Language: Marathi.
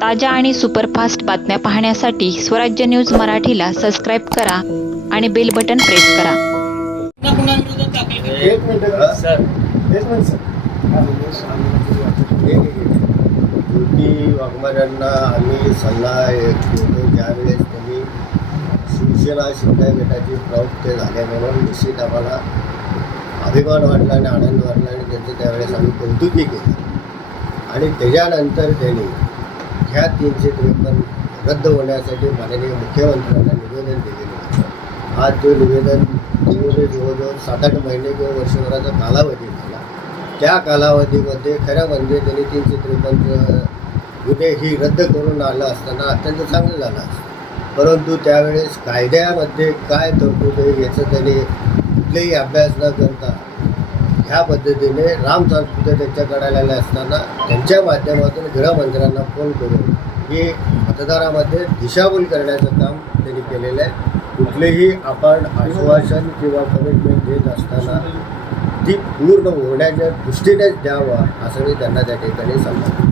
ताज्या आणि सुपरफास्ट बातम्या पाहण्यासाठी स्वराज्य न्यूज मराठीला सबस्क्राईब करा आणि बेल बटन प्रेस करा. एक मिनिट सर. एक मिनिट सर. एक एक आम्ही सल्ला एक देतो ज्यावेळेस त्यांनी शिवसेना शिंदे गटाची प्रवृत्त झाले म्हणून निश्चित आम्हाला अभिमान वाटला आणि आनंद वाटला आणि त्यांचं त्यावेळेस आम्ही कौतुकही केलं. आणि त्याच्यानंतर त्यांनी ह्या तीनशे त्रेपन्न रद्द होण्यासाठी माननीय मुख्यमंत्र्यांना निवेदन दिलेलं होतं आज ते निवेदन दिलेले जवळजवळ सात आठ महिने किंवा वर्षभराचा कालावधी झाला त्या कालावधीमध्ये खऱ्या म्हणजे त्यांनी तीनशे त्रेपन्न गुन्हे ही रद्द करून आलं असताना अत्यंत चांगलं झालं असतं. परंतु त्यावेळेस कायद्यामध्ये काय तरतूद आहे याचं त्यांनी कुठलेही अभ्यास न करता ह्या पद्धतीने राम त्यांच्या त्यांच्याकडे आलेले असताना त्यांच्या माध्यमातून गृहमंत्र्यांना फोन करून की मतदारामध्ये दिशाभूल करण्याचं काम त्यांनी केलेलं आहे. कुठलेही आपण आश्वासन किंवा कमिटमेंट देत असताना ती पूर्ण होण्याच्या दृष्टीनेच द्यावा असं मी त्यांना त्या ठिकाणी सांगतो